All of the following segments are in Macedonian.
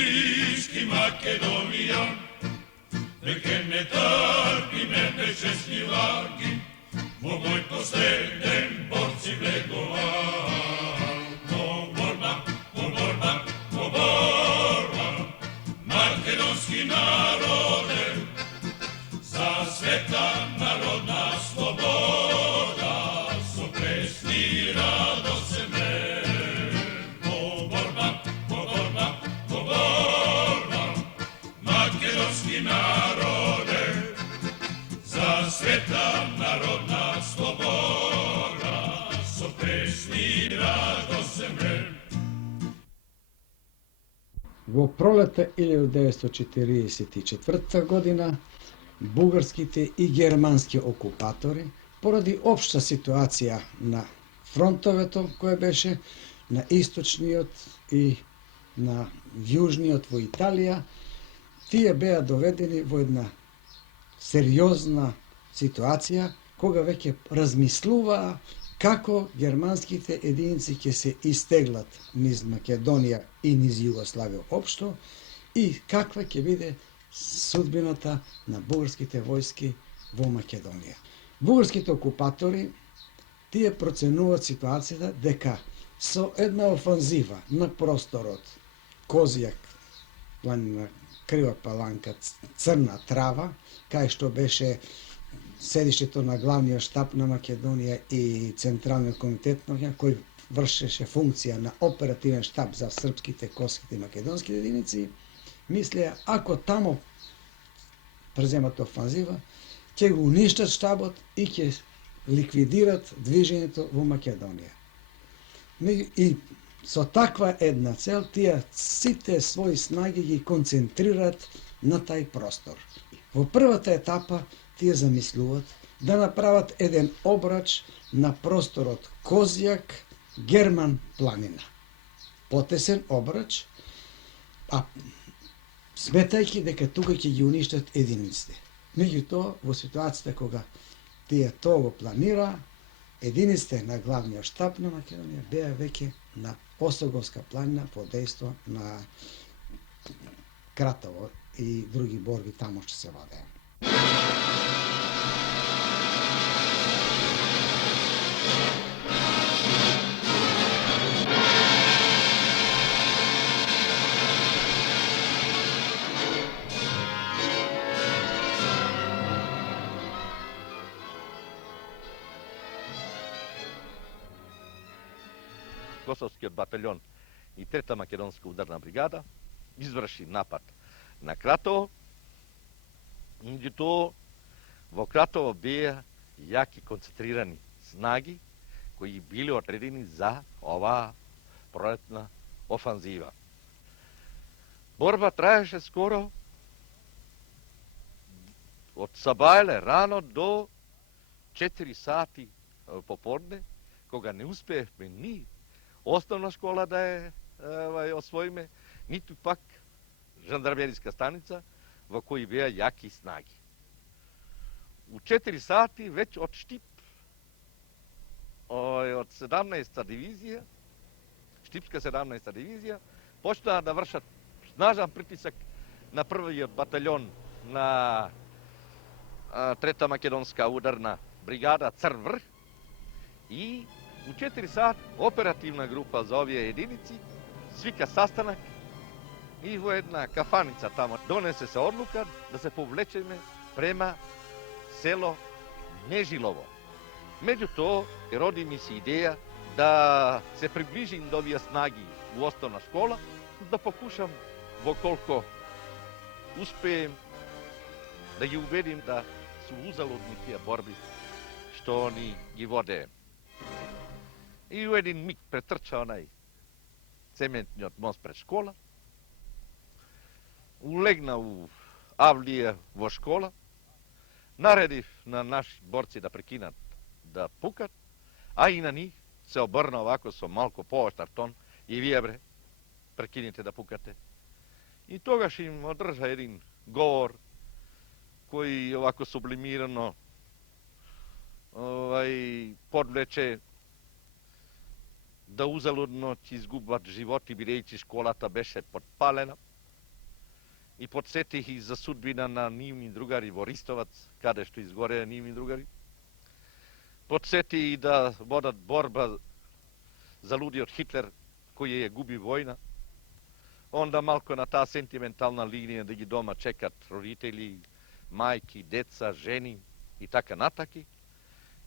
bliski Makedonija, neke ne trpi nebešesni vagi, vo moj posleden borci bregova. Makedonski narode, za sveta narodna sloboda, su pesni radose me. Borba, makedonski narode, za sveta narodna sloboda, su pesni radose me. Во пролета 1944 година, бугарските и германски окупатори, поради општа ситуација на фронтовето која беше на источниот и на јужниот во Италија, тие беа доведени во една сериозна ситуација, кога веќе размислуваа како германските единици ќе се истеглат низ Македонија и низ Југославија општо и каква ќе биде судбината на бугарските војски во Македонија. Бугарските окупатори тие проценуваат ситуацијата дека со една офанзива на просторот Козјак, планина Крива Паланка, Црна Трава, кај што беше седишето на главниот штаб на Македонија и Централниот комитет на Македонија, кој вршеше функција на оперативен штаб за српските, косовските и македонски единици, мислеа ако тамо преземат офанзива, ќе го уништат штабот и ќе ликвидират движењето во Македонија. И со таква една цел, тие сите своји снаги ги концентрираат на тај простор. Во првата етапа тие замислуваат да направат еден обрач на просторот Козјак, Герман планина. Потесен обрач, а сметајќи дека тука ќе ги уништат единиците. Меѓутоа, во ситуацијата кога тие тоа го планира, единиците на главниот штаб на Македонија беа веќе на Осоговска планина под дејство на Кратово и други борби тамо што се водеа. Косовскиот батальон и Трета македонска ударна бригада изврши напад на Кратово. Меѓутоа, во Кратово беа јаки концентрирани снаги кои били одредени за оваа пролетна офанзива. Борба траеше скоро од сабајле рано до 4 сати поподне, кога не успеевме ни основна школа да е освоиме, ниту пак жандармериска станица во кои беа јаки снаги. У 4 сати веќе од Штип, од 17-та дивизија, Штипска 17-та дивизија, почнаа да вршат снажан притисак на првиот батальон на Трета македонска ударна бригада Црн врх и у 4 сат оперативна група за овие единици свика sastanak и во една кафаница тамо донесе се одлука да се повлечеме према село Нежилово. Меѓутоа, роди ми се идеја да се приближим до овие снаги у основна школа, да покушам во колко успеем да ги убедим да су узалудни тие борби што они ги водеем. И у еден миг претрча онај цементниот мост пред школа, улегна у авлија во школа, наредив на наши борци да прекинат да пукат, а и на нив се обрна овако со малку пооштар тон и вие бре, прекините да пукате. И тогаш им одржа еден говор кој овако сублимирано подвлече да узалудно ќе изгубат животи, бидејќи школата беше подпалена, i podsjetih ih za sudbina na nivni drugari Voristovac, kada što izgore nivni drugari. Podsjeti i da voda borba zaludi od Hitler, koji je gubi vojna. Onda malko na ta sentimentalna linija da gi doma čekat roditelji, majki, deca, ženi i taka nataki.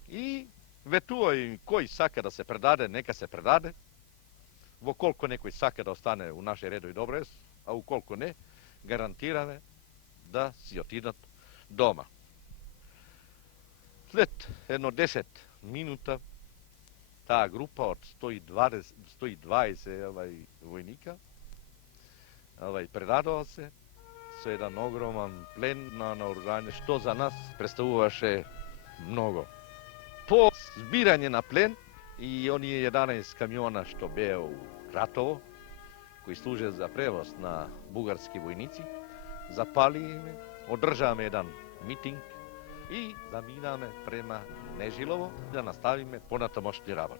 I vetuo im koji saka da se predade, neka se predade. Vokoliko nekoj saka da ostane u našoj redovi dobro je, a ukoliko ne, garantirane da si otidat doma. Sled jedno 10 minuta ta grupa od 120 vojnika predadao se sa jedan ogroman plen na naoružanje, što za nas predstavuvaše mnogo. Po zbiranje na plen i oni 11 kamiona što bio u Kratovo, koji služe za prevoz na bugarski vojnici, zapali me, održame jedan miting i zaminame prema Nežilovo da nastavime ponatomošnji rabot.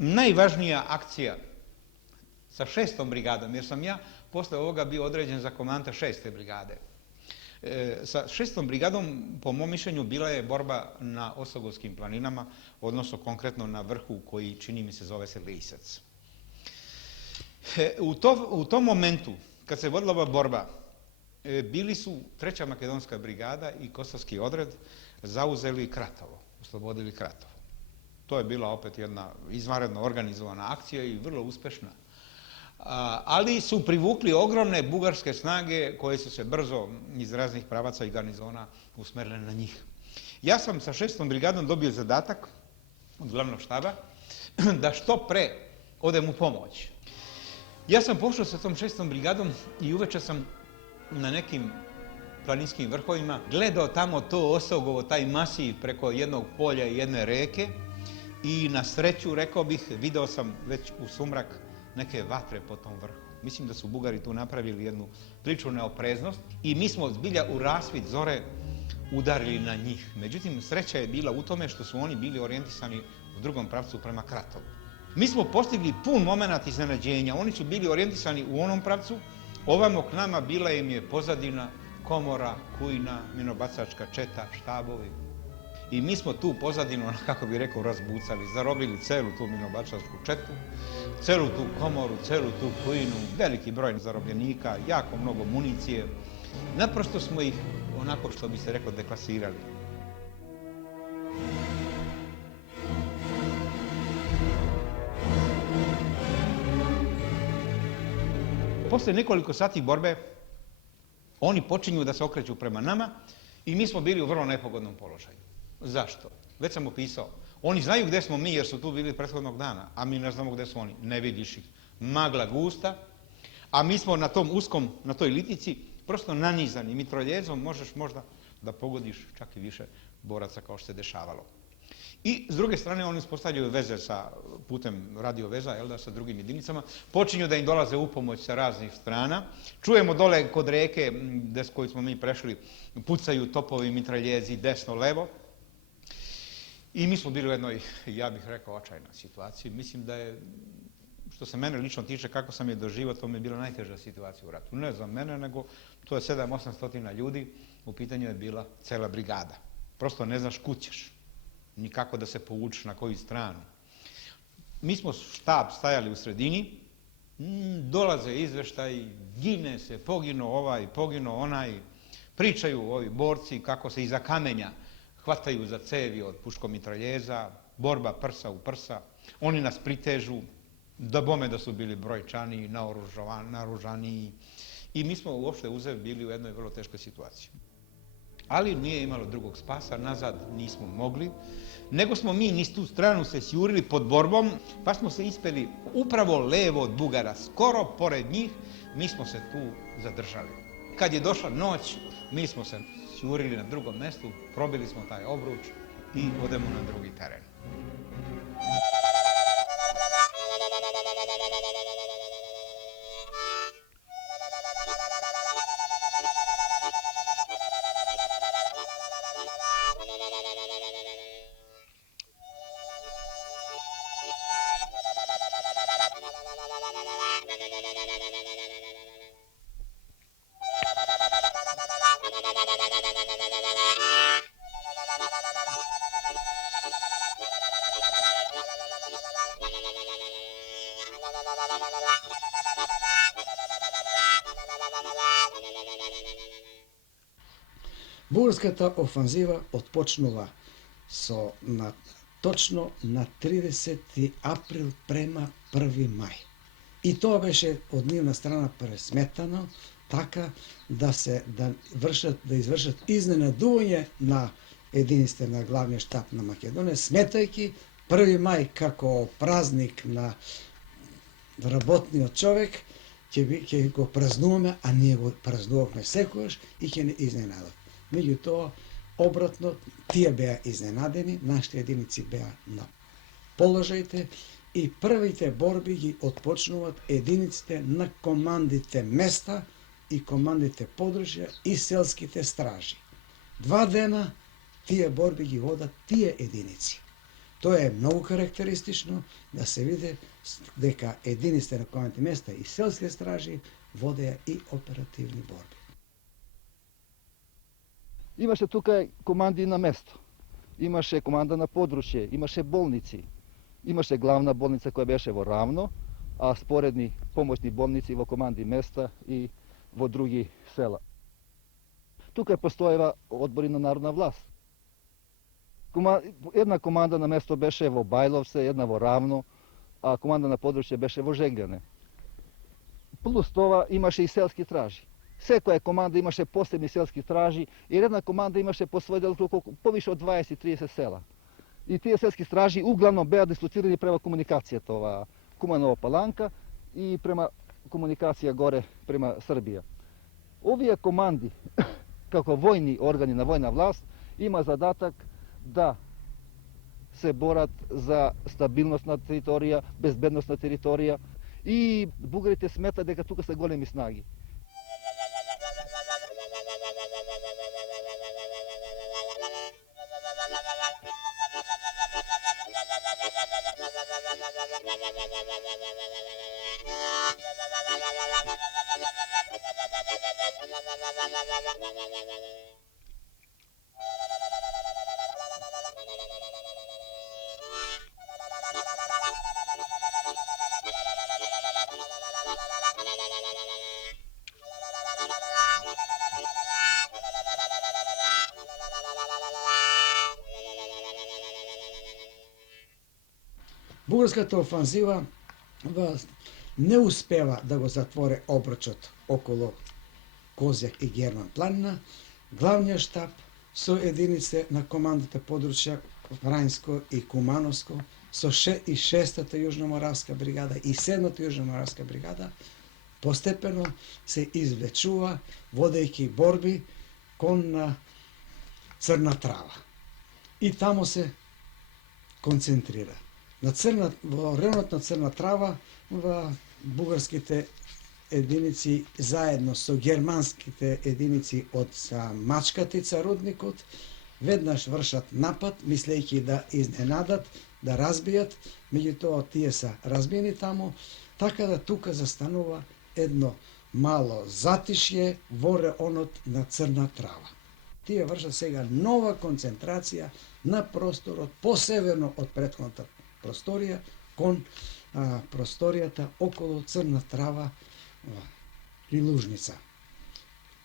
Najvažnija akcija sa 6. brigadom, jer sam ja posle ovoga bio određen za komandanta 6. brigade. Sa 6. brigadom, po mom mišljenju, bila je borba na Osogovskim planinama, odnosno konkretno na vrhu koji, čini mi se, zove se Lisac. U tom momentu, kad se vodila ova borba, bili su 3. makedonska brigada i Kosovski odred zauzeli Kratovo, oslobodili Kratovo. To je bila opet jedna izvanredno organizovana akcija i vrlo uspešna. Ali su privukli ogromne bugarske snage koje su se brzo iz raznih pravaca i garnizona usmerile na njih. Ja sam sa 6. brigadom dobio zadatak od glavnog štaba da što pre odem u pomoć. Ja sam pošao sa tom 6. brigadom i uveče sam na nekim planinskim vrhovima gledao tamo to Osogovo, taj masiv preko jednog polja i jedne reke i na sreću, rekao bih, video sam već u sumrak neke vatre po tom vrhu. Mislim da su Bugari tu napravili jednu priličnu neopreznost i mi smo zbilja u rasvit zore udarili na njih. Međutim, sreća je bila u tome što su oni bili orijentisani u drugom pravcu prema Kratovu. Mi smo postigli pun moment iznenađenja. Oni su bili orijentisani u onom pravcu, ovamo k nama bila im je pozadina, komora, kujna, minobacačka četa, štabovi. I mi smo tu pozadinu, kako bih rekao, razbucali, zarobili celu tu minobacačku četu, celu tu komoru, celu tu kujnu, veliki broj zarobljenika, jako mnogo municije. Naprosto smo ih, onako što bi se rekao, deklasirali. Posle nekoliko sati borbe, oni počinju da se okreću prema nama i mi smo bili u vrlo nepogodnom položaju. Zašto? Već sam opisao. Oni znaju gde smo mi jer su tu bili prethodnog dana, a mi ne znamo gde su oni. Ne vidiš ih. Magla gusta, a mi smo na tom uskom, na toj litici, prosto nanizani. Mitraljezom možeš možda da pogodiš čak i više boraca kao što se dešavalo. I s druge strane oni uspostavljaju veze sa putem radio veza, sa drugim jedinicama, počinju da im dolaze u pomoć sa raznih strana. Čujemo dole kod reke koju smo mi prešli, pucaju topovi, mitraljezi, desno, levo. I mi smo bili u jednoj, ja bih rekao, očajnoj situaciji. Mislim da je, što se mene lično tiče, kako sam je doživao, to mi je bila najteža situacija u ratu. Ne za mene, nego to je 700-800 ljudi, u pitanju je bila cela brigada. Prosto ne znaš kud ćeš, nikako da se povučeš na koju stranu. Mi smo štab stajali u sredini, dolaze izveštaj, gine se, poginuo ovaj, poginuo onaj, pričaju ovi borci kako se iza kamenja hvataju za cevi od puškomitraljeza, borba prsa u prsa, oni nas pritežu, da bome da su bili brojčaniji, naoružaniji i mi smo uopšte bili u jednoj vrlo teškoj situaciji. Ali nije imalo drugog spasa, nazad nismo mogli, nego smo mi niz tu stranu se sjurili pod borbom, pa smo se ispeli upravo levo od Bugara, skoro pored njih, mi smo se tu zadržali. Kad je došla noć, mi smo se sjurili na drugom mjestu, probili smo taj obruč i odemo na drugi teren. Бугарската офанзива отпочнува точно на 30 април према 1 мај. И тоа беше од нивна страна пресметано така да извршат изненадување на единиците на главниот штаб на Македонија, сметајќи 1 мај како празник на работниот човек, ќе го празнуваме, а ние го празнувавме секогаш и ќе не изненадат. Меѓутоа, обратно, тие беа изненадени, нашите единици беа на положаите и првите борби ги отпочнуваат единиците на командите места и командите подружја и селските стражи. 2 дена тие борби ги водат тие единици. Тоа е многу карактеристично да се види дека единиците на командите места и селските стражи водеа и оперативни борби. Имаше тука команди на место, имаше команда на подручје, имаше болници, имаше главна болница која беше во Равно, а споредни помошни болници во команди места и во други села. Тука постоева одбори на народна власт. Една команда на место беше во Бајловце, една во Равно, а команда на подручје беше во Жегляне. Плюс това имаше и селски стражи. Секоја команда имаше посебни селски стражи и една команда имаше по свој дел повише од 20-30 села. И тие селски стражи углавно беа дислоцирани према комуникацијата, ова Куманова Паланка и према комуникација горе према Србија. Овие команди, како војни органи на војна власт, има задатак да се борат за стабилност на територија, безбедност на територија и бугарите сметат дека тука се големи снаги. Бугарската офанзива не успева да го затвори обручот околу Козјак и Герман планина. Главниот штаб со единице на командата подручја Врањско и Кумановско, со и 6-та јужноморавска бригада и 7-та јужноморавска бригада постепено се извлечува, водејќи борби кон Црна Трава. И тамо се концентрира. Во районот на Црна Трава, бугарските единици заедно со германските единици од Мачкатица, рудникот, веднаш вршат напад, мислејќи да изненадат, да разбијат, меѓутоа тие се разбиени таму, така да тука застанува едно мало затишје во районот на Црна Трава. Тие вршат сега нова концентрација на просторот посеверно од претходната просторија кон просторијата околу Црна Трава и Лужница.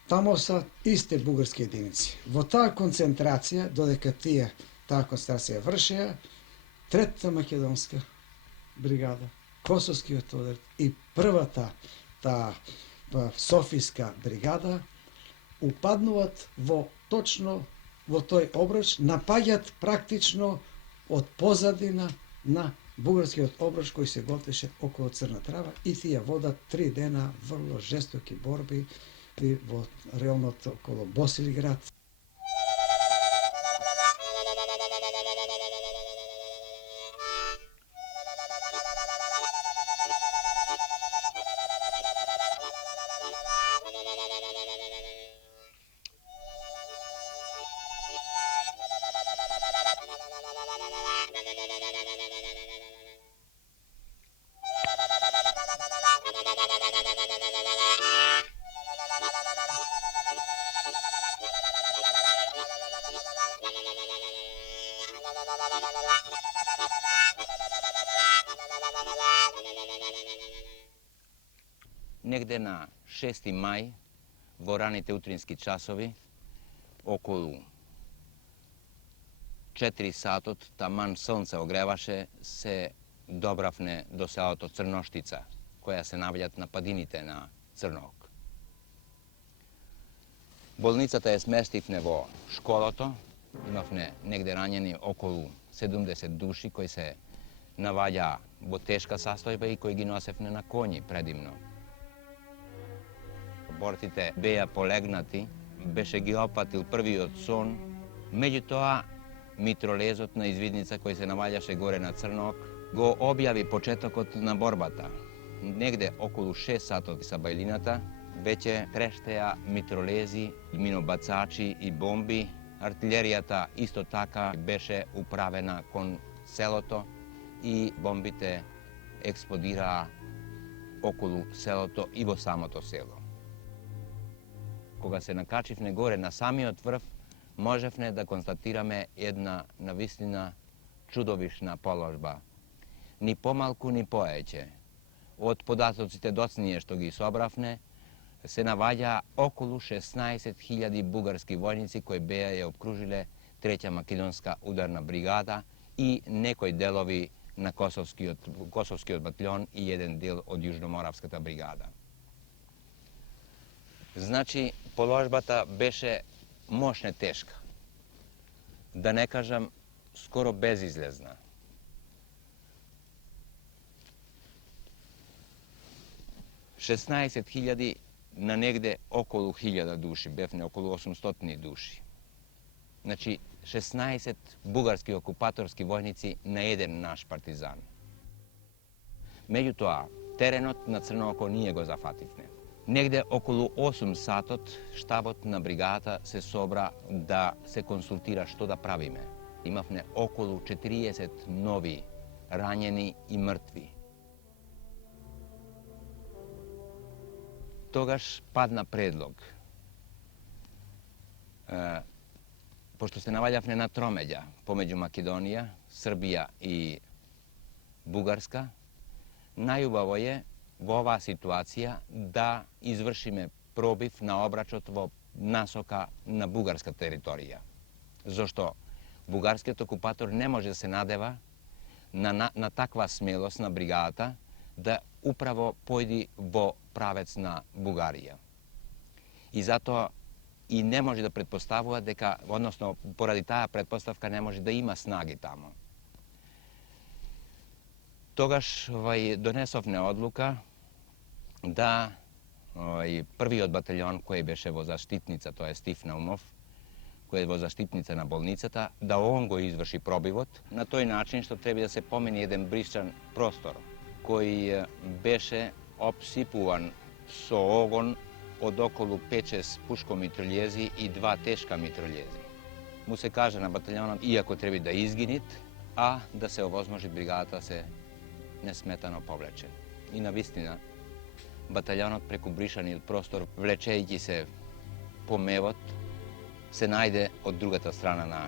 Тамо са исти бугарски единици. Во таа концентрација, додека таа концентрација вршеа, 3-та македонска бригада, Косовскиот одред и првата Софиска бригада упаднуваат точно во тој обруч, напаѓаат практично од позадина на бугарскиот обруч кој се готвеше околу Црна Трава и тие водат 3 дена врло жестоки борби и во районот околу Босилиград. Негде на 6. мај, во раните утрински часови, околу 4 сатот, таман сонце огреваше, се добравне до селото Црноштица, која се наоѓаат на падините на Црноок. Болницата ја сместивне во школото, имавне негде ранjeni околу 70 души кои се наваѓа во тешка состојба и кои ги носевне на коњи предимно. Борците беа полегнати, беше ги опатил првиот сон, меѓутоа митролезот на извидница кој се наваѓаше горе на Црноок го објави почетокот на борбата. Негде околу 6 сатот са бајлината, веќе трештеа митролези, минобацачи и бомби. Артилеријата исто така беше управена кон селото и бомбите експлодираа околу селото и во самото село. Кога се накачивне горе на самиот врв, можевне да констатираме една навистина чудовишна положба. Ни помалку, ни поеќе. Од податоците доцнije што ги собравне, се наваѓа околу 16.000 бугарски војници кои беа ја обкружиле 3-та македонска ударна бригада и некои делови на Косовскиот батальон и еден дел од Јужноморавската бригада. Значи, положбата беше мошне тешка. Да не кажам, скоро безизлезна. $16.000 на негде околу 1000 души, бевне околу 800 души. Значи, 16 бугарски окупаторски војници на еден наш партизан. Меѓутоа, теренот на Црнооко ние го зафативне. Негде околу 8 сатот штабот на бригадата се собра да се консултира што да правиме. Имавме околу 40 нови ранjeni и мртви. Тогаш падна предлог. Пошто се наваѓавне на тромеѓа помеѓу Македонија, Србија и Бугарска, најубаво е во оваа ситуација да извршиме пробив на обрачот во насока на бугарска територија. Зошто бугарскиот окупатор не може да се надева на таква смелост на бригадата да управо појди во правец на Бугарија. И затоа и не може да предпоставува дека, односно поради таа предпоставка не може да има снаги тамо. Тогаш донесовне одлука да првиот батальон кој беше во заштитница, тоа е Стив Наумов, кој е во заштитница на болницата, да он го изврши пробивот на тој начин што треба да се помени еден бришан простор кој беше обсипуван со огон од околу 5-6 пушко-митролјези и 2 тешка митролјези. Му се каже на батальонот, иако треба да изгинит, а да се овозможи бригадата се несметано повлече. И навистина, батальонот преку бришаниот простор, влечејќи се по мевот, се најде од другата страна на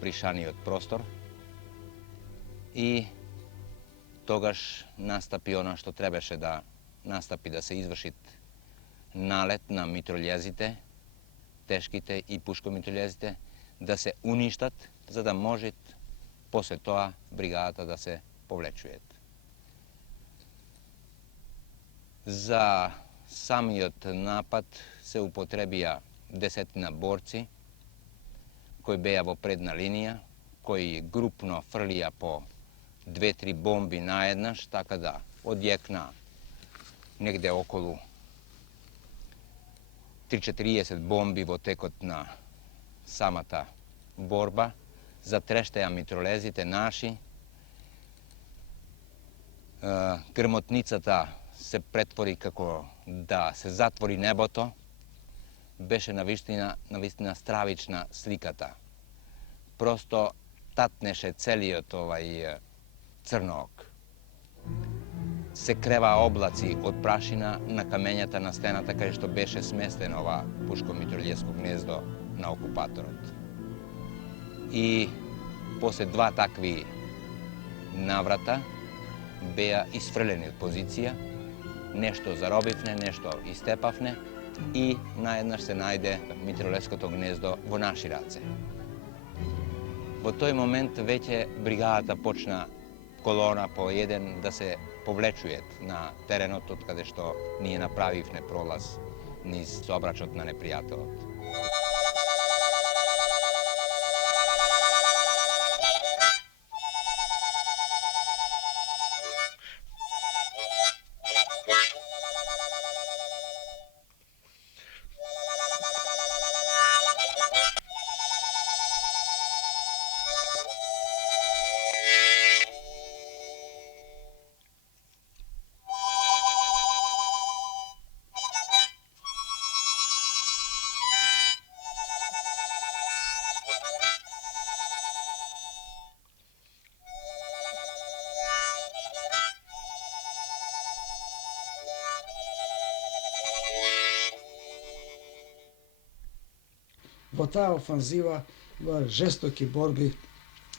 бришаниот простор и тогаш настапи она што требаше да настапи, да се изврши налет на митролјезите, тешките и пушко-митролјезите, да се уништат, за да може после тоа бригадата да се повлечует. За самиот напад се употребија desetina borci koji beja во предна линија, koji grupno frlija po 2-3 bombi najednaš, така да odjekna negde okolo 3-40 bombi во текот на самата борба, затрештеја митролезите наши. Грмотницата се претвори како да се затвори небото. Беше навистина стравична сликата. Просто татнеше целиот црнок. Се крева облаци од прашина на камењата на стената каде што беше сместено ова пушко-митролјеско гнездо на окупаторот. И после 2 такви наврата беа исфрлени од позиција, нешто заробивне, нешто истепавне и наеднаш се најде митролјеското гнездо во наши раце. Во тој момент веќе бригадата почна колона по еден да се повлечујат на теренот од каде што ние направивме пролаз низ собрачот на непријателот. Во таа офанзива, во жестоки борби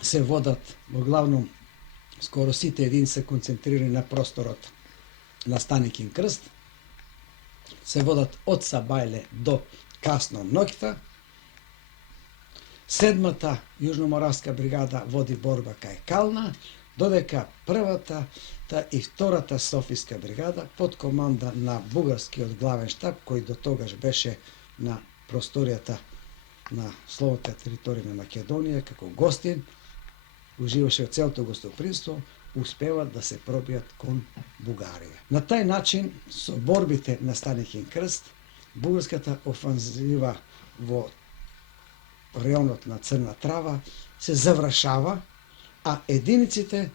се водат во главном скоро сите единици се концентрирани на просторот на Станикин крст. Се водат од Сабајле до касно ноќта. 7-та јужноморавска бригада води борба кај Кална, додека првата и втората Софиска бригада под команда на бугарскиот главен штаб, кој до тогаш беше на просторијата на слободната територија на Македонија како гостин, уживаше од целото гостопримство, успеват да се пробијат кон Бугарија. На тај начин, со борбите на Станикин крст, бугарската офанзива во реонот на Црна Трава се завршава, а единиците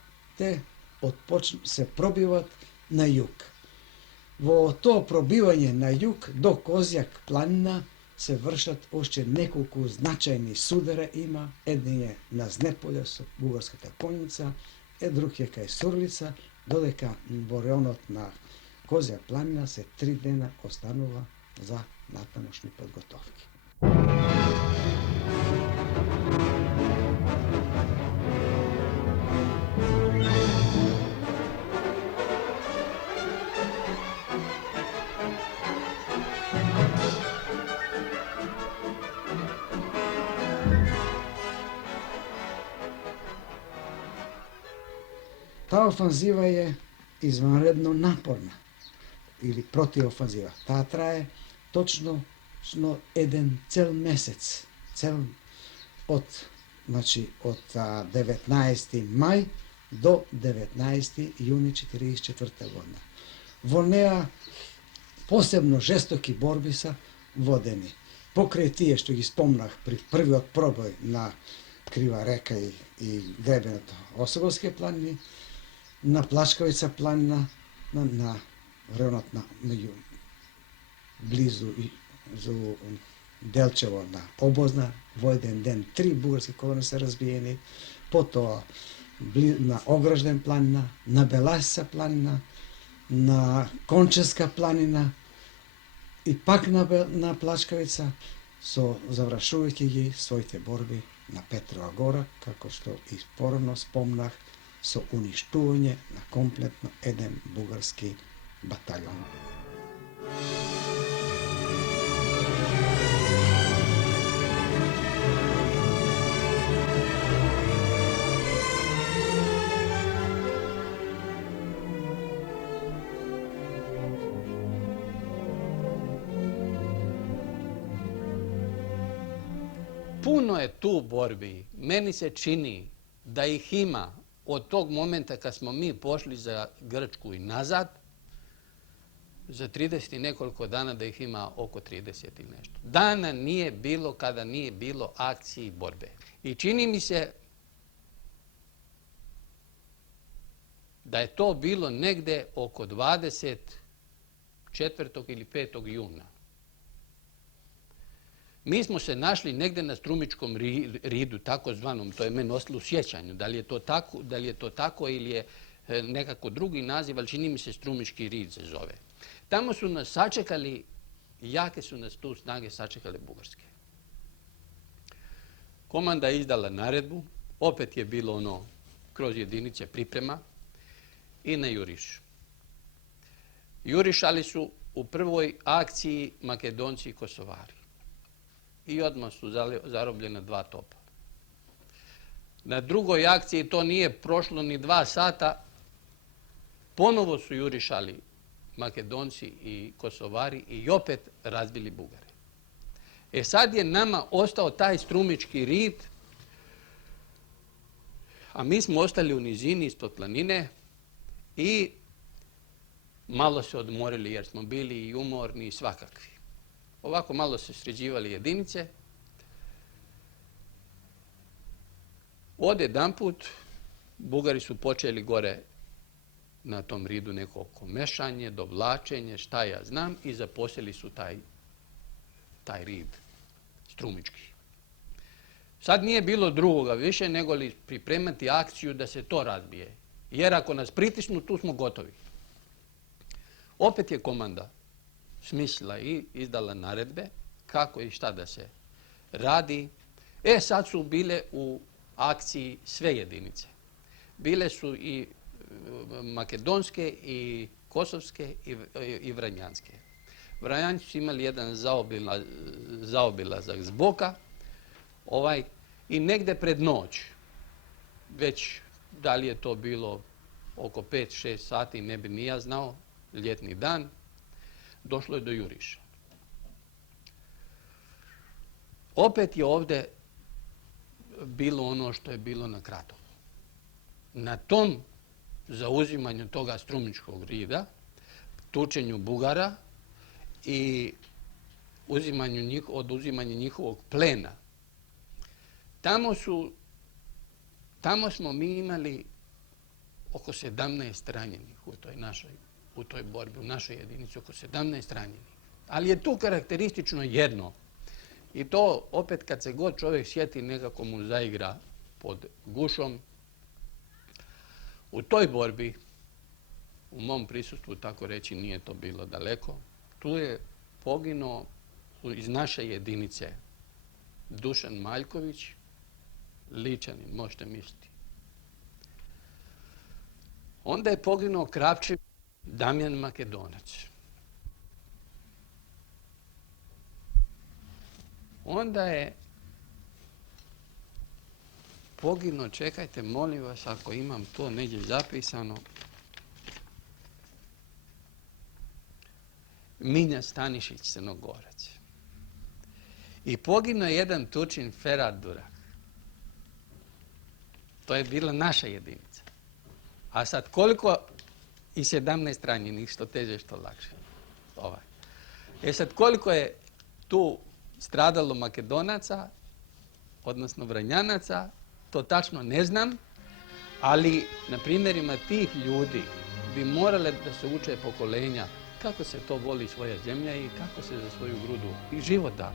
се пробиват на југ. Во тоа пробивање на југ до Козјак планина се вршат уште неколку значајни судара има. Еден е на Знеполе со бугарската конјица, друг е кај Сурлица, додека во реонот на Козја планина се 3 дена останува за натамошни подготовки. Таа офанзива е изванредно напорна, или противофанзива. Таа трае точно еден цел месец, од 19. мај до 19. јуни 1944 година. Во неа посебно жестоки борби са водени. Покрај тие што ги спомнах при првиот пробој на Крива река и гребеното Осоговски планини, на Плачковица планина, на районот на близу за Делчево на Обозна, во еден ден 3 бугарски колони се разбиени, потоа на Огражден планина, на Беласица планина, на Конческа планина и пак на Плачковица, со завршувајќи ги своите борби на Петрова гора, како што и порано спомнах, со уништување на комплетно еден бугарски батальон. puno je tu borbi. Meni se čini da ih ima od tog momenta kad smo mi pošli za Grčku i nazad, za 30 i nekoliko dana da ih ima oko 30 i nešto. Dana nije bilo kada nije bilo akcije i borbe. I čini mi se da je to bilo negde oko 24. ili 5. juna. Mi smo se našli negde na Strumičkom ridu, takozvanom, to je meni ostalo u sjećanju. Da li je to tako ili je nekako drugi naziv, ali čini mi se Strumički rid se zove. Tamo su nas sačekali, jake su nas tu snage sačekale bugarske. Komanda je izdala naredbu, opet je bilo ono kroz jedinice priprema i na juriš. Jurišali su u prvoj akciji Makedonci i Kosovari. I odmah su zarobljena 2 topa. Na drugoj akciji, to nije prošlo ni 2 sata, ponovo su jurišali Makedonci i Kosovari i opet razbili Bugare. E sad je nama ostao taj Strumički rid, a mi smo ostali u nizini ispod planine i malo se odmorili jer smo bili i umorni i svakakvi. Ovako malo se sređivali jedinice. Odjedanput Bugari su počeli gore na tom ridu neko komešanje, dovlačenje, šta ja znam, i zaposjeli su taj rid Strumički. Sad nije bilo drugoga više nego li pripremati akciju da se to razbije. Jer ako nas pritisnu, tu smo gotovi. Opet je komanda smislila i izdala naredbe kako i šta da se radi. Sad su bile u akciji sve jedinice. Bile su i makedonske i kosovske i vranjanske. Vranjanci su imali jedan zaobilazak s boka i negde pred noć, već da li je to bilo oko 5-6 sati, ne bi ni ja znao, ljetni dan, došlo je do juriša. Opet je ovdje bilo ono što je bilo na Kratovu. Na tom zauzimanju toga Strumičkog rida, tučenju Bugara i oduzimanje njihovog plena, tamo smo mi imali oko 17 ranjenih u toj borbi, u našoj jedinici, oko 17 ranjenih. Ali je tu karakteristično jedno. I to opet kad se god čovjek sjeti, nekako mu zaigra pod gušom. U toj borbi, u mom prisustvu, tako reći, nije to bilo daleko, tu je poginuo iz naše jedinice Dušan Maljković, Ličanin, možete misliti. Onda je poginuo Krapčev Damjan Makedonac. Onda je poginuo, čekajte, molim vas, ako imam to negdje zapisano, Minja Stanišić, Crnogorac. I poginuo je jedan Turčin, Ferhat Durak. To je bila naša jedinica. A sad koliko i 17 ranjenih, što teže, što lakše. Sad koliko je tu stradalo Makedonaca, odnosno Vranjanaca, to tačno ne znam, ali na primjerima tih ljudi bi morale da se uče pokolenja kako se to voli svoja zemlja i kako se za svoju grudu i život da.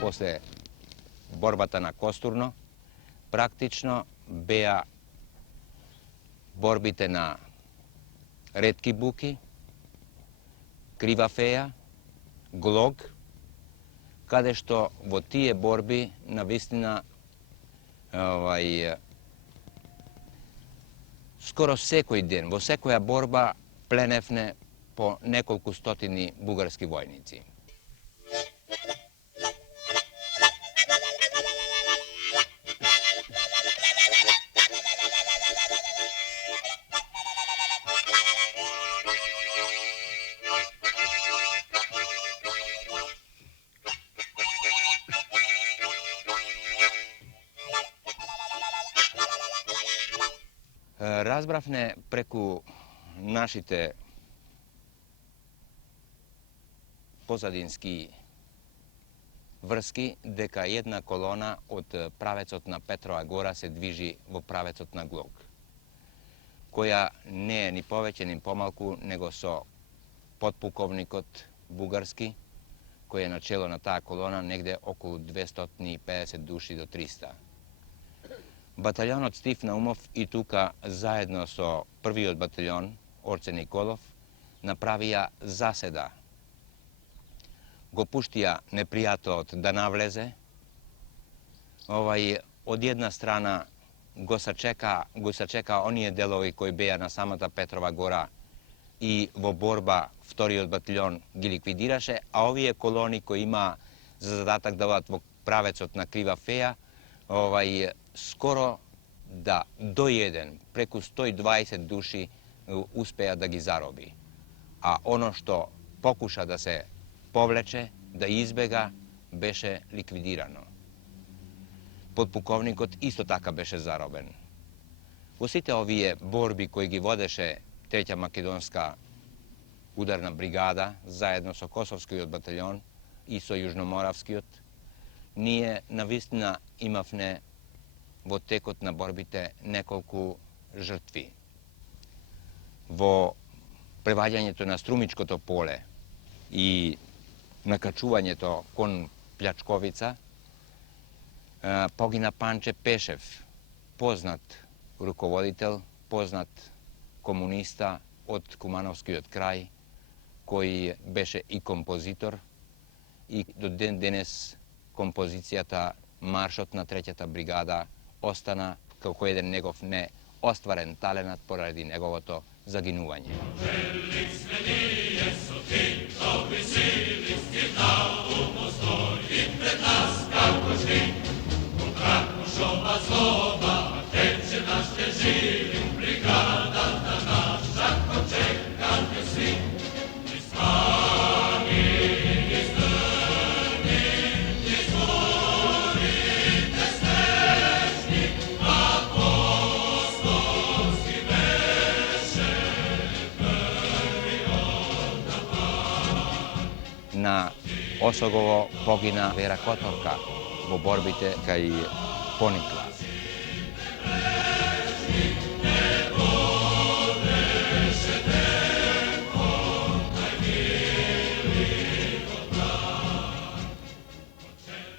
После борбата на Костурно, практично беа борбите на Ретки Буки, Крива Феја, Глог, каде што во тие борби навистина Skoro sekoj dен, во секоја борба пленевне по неколку стотини бугарски војници. Разбравне преку нашите позадински врски дека една колона од правецот на Петрова гора се движи во правецот на Глог, која не е ни повеќе ни помалку него со подполковникот бугарски, кој е начело на таа колона негде околу 250 души до 300. Баталјонот Стив Наумов и тука заедно со првиот баталјон Орце Николов направија заседа. Го пуштија непријателот да навлезе. Од една страна го сачека оние делови кои беа на самата Петрова гора и во борба вториот батальон ги ликвидираше, а овие колони кои има за задатак да одат во правецот на Крива Феја, скоро да доједен преку 120 души успеа да ги зароби. А оно што покуша да се повлече, да избега, беше ликвидирано. Подполковникот исто така беше заробен. Во сите овие борби кои ги водеше Треќа македонска ударна бригада, заедно со Косовскиот батальон и со Јужноморавскиот, ние навистина имавме во текот на борбите неколку жртви. Во преваѓањето на Струмичкото поле и накачувањето кон Плячковица погина Панче Пешев, познат руководител, познат комуниста од Кумановскиот крај, кој беше и композитор и до ден денес композицијата Маршот на Треќата бригада остана како еден негов неостварен таленат поради неговото загинување. На Осогово погина Вера Которка во борбите кај Поникла.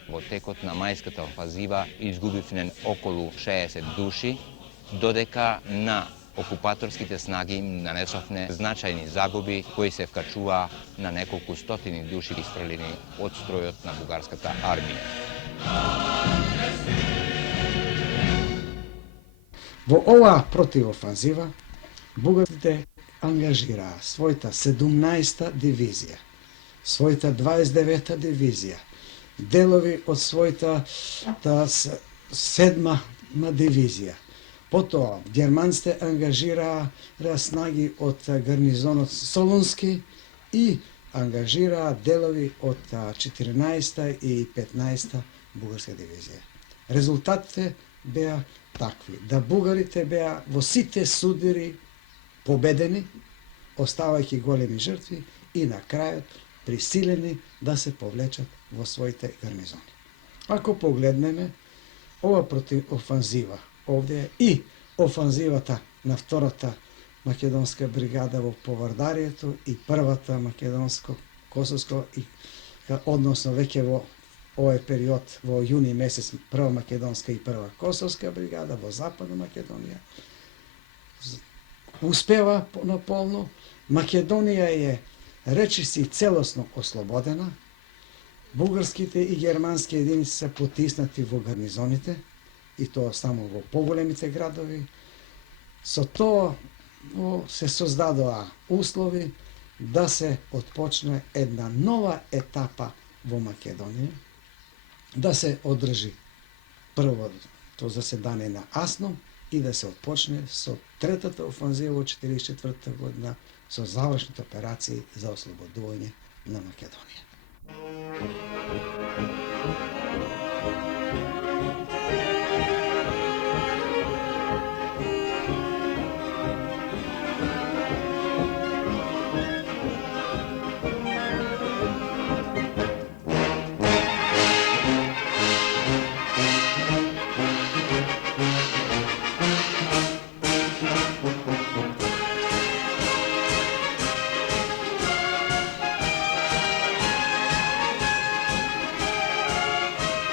Во текот на мајската офанзива изгубивме околу 60 души, додека на окупаторските снаги им нанесовне значајни загуби кои се вкачува на неколку стотини души истрелени од стројот на бугарската армија. Во оваа противофанзива бугарците ангажираа својата 17-та дивизија, својата 29-та дивизија, делови од својата 7-ма дивизија. Потоа, германците ангажираа снаги од гарнизонот Солунски и ангажираа делови од 14-та и 15-та бугарска дивизија. Резултатите беа такви, да бугарите беа во сите судири победени, оставајќи големи жртви и на крајот присилени да се повлечат во своите гарнизони. Ако погледнеме, ова противофанзива овде е и офанзивата на втората македонска бригада во Повардарието и првата македонско-косовско, односно веќе во овој период во јуни месец прва македонска и прва косовска бригада во Западна Македонија успева наполно. Македонија е речиси целосно ослободена. Бугарските и германски единици се потиснати во гарнизоните. и тоа само во поголемите градови. Со тоа се создадоа услови да се отпочне една нова етапа во Македонија, да се одржи првото заседание на АСНОМ и да се отпочне со третата офанзива во 1944 година со завршните операции за ослободување на Македонија.